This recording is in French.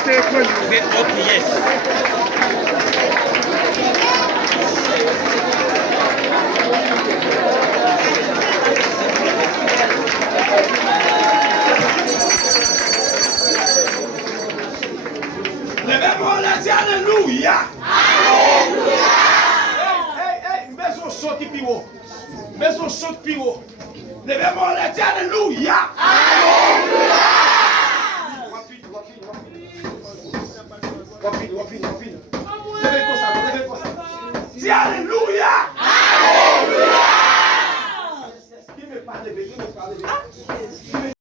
Okay, yes. Levez-moi la dit Alléluia. Alléluia. Hey, mais on saute plus haut. Mais on saute plus haut. Levez-moi la dit Alléluia. Alléluia. Rapide. Levez comme ça. Dis Alléluia. Alléluia. Qui me parle, qui me parle.